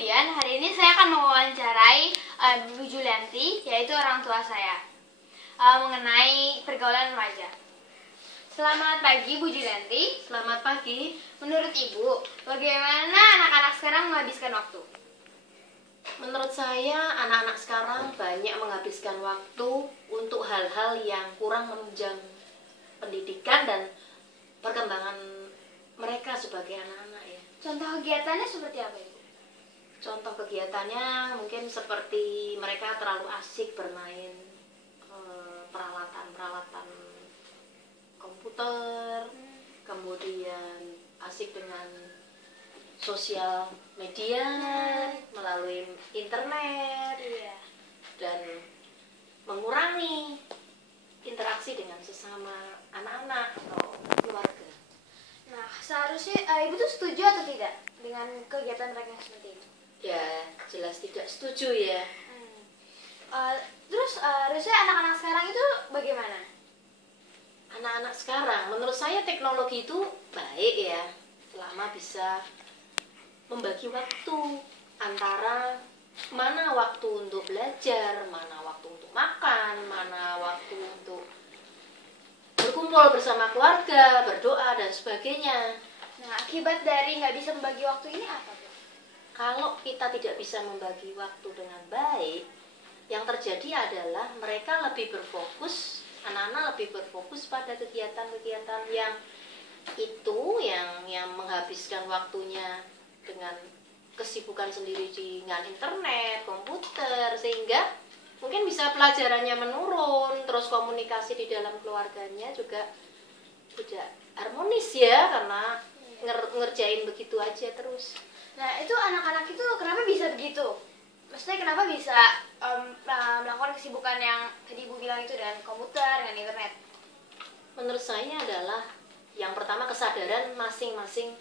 kemudian hari ini saya akan mewawancarai Bu Julianti, yaitu orang tua saya, mengenai pergaulan remaja. Selamat pagi Bu Julianti. Selamat pagi. Menurut Ibu, bagaimana anak-anak sekarang menghabiskan waktu? Menurut saya anak-anak sekarang banyak menghabiskan waktu untuk hal-hal yang kurang menunjang pendidikan dan perkembangan mereka sebagai anak-anak ya. Contoh kegiatannya seperti apa Ibu? Contoh kegiatannya mungkin seperti mereka terlalu asik bermain peralatan-peralatan komputer, kemudian asik dengan sosial media melalui internet, dan mengurangi interaksi dengan sesama anak-anak atau keluarga. Nah, seharusnya Ibu tuh setuju atau tidak dengan kegiatan mereka yang seperti itu? Ya, jelas tidak setuju ya. Terus harusnya anak-anak sekarang itu bagaimana? Anak-anak sekarang, menurut saya teknologi itu baik ya, selama bisa membagi waktu antara mana waktu untuk belajar, mana waktu untuk makan, mana waktu untuk berkumpul bersama keluarga, berdoa, dan sebagainya. Nah, akibat dari nggak bisa membagi waktu ini apa tuh? Kalau kita tidak bisa membagi waktu dengan baik, yang terjadi adalah mereka lebih berfokus, anak-anak lebih berfokus pada kegiatan-kegiatan yang menghabiskan waktunya dengan kesibukan sendiri dengan internet, komputer, sehingga mungkin bisa pelajarannya menurun, terus komunikasi di dalam keluarganya juga tidak harmonis ya, karena ngerjain begitu aja terus. Nah, itu anak-anak itu kenapa bisa begitu? Maksudnya kenapa bisa melakukan kesibukan yang tadi Ibu bilang itu dengan komputer, dengan internet? Menurut saya adalah yang pertama kesadaran masing-masing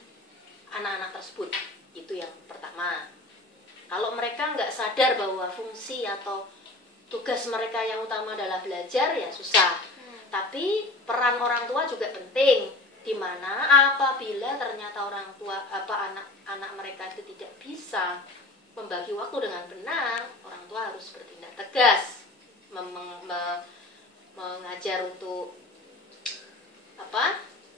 anak-anak tersebut. Itu yang pertama. Kalau mereka nggak sadar bahwa fungsi atau tugas mereka yang utama adalah belajar, ya susah. Tapi peran orang tua juga penting, di mana apabila ternyata orang tua anak-anak mereka itu tidak bisa membagi waktu dengan benar, orang tua harus bertindak tegas, mengajar untuk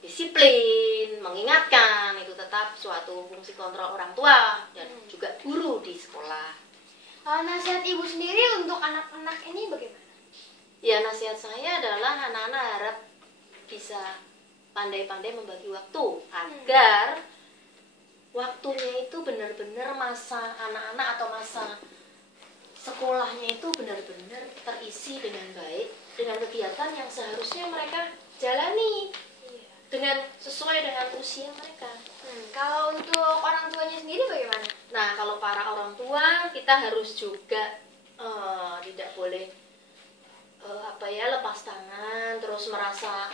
disiplin, mengingatkan. Itu tetap suatu fungsi kontrol orang tua dan juga guru di sekolah. Nasihat Ibu sendiri untuk anak-anak ini bagaimana? Ya, nasihat saya adalah anak-anak harap bisa pandai-pandai membagi waktu agar waktunya itu benar-benar masa anak-anak atau masa sekolahnya itu benar-benar terisi dengan baik, dengan kegiatan yang seharusnya mereka jalani dengan sesuai dengan usia mereka. Kalau untuk orang tuanya sendiri bagaimana? Nah, kalau para orang tua, kita harus juga tidak boleh lepas tangan, terus merasa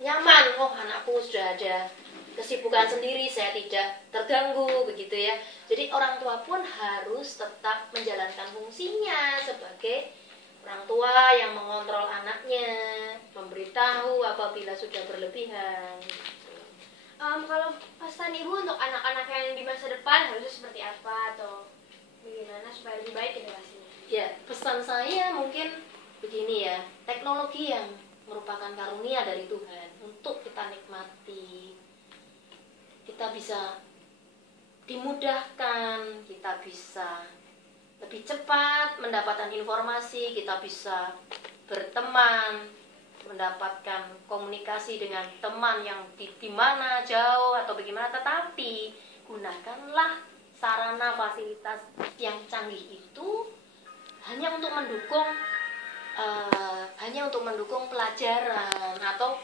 nyaman, oh anakku sudah ada kesibukan sendiri, saya tidak terganggu, begitu ya. Jadi orang tua pun harus tetap menjalankan fungsinya sebagai orang tua yang mengontrol anaknya, memberitahu apabila sudah berlebihan. Kalau pesan Ibu untuk anak-anak yang di masa depan harusnya seperti apa atau bagaimana supaya lebih baik generasinya? Ya, pesan saya mungkin begini ya, teknologi yang merupakan karunia dari Tuhan untuk kita nikmati. Kita bisa dimudahkan, kita bisa lebih cepat mendapatkan informasi, kita bisa berteman, mendapatkan komunikasi dengan teman yang di mana jauh atau bagaimana, tetapi gunakanlah sarana fasilitas yang canggih itu hanya untuk mendukung pelajaran atau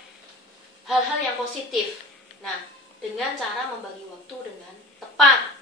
hal-hal yang positif. Nah, dengan cara membagi waktu dengan tepat.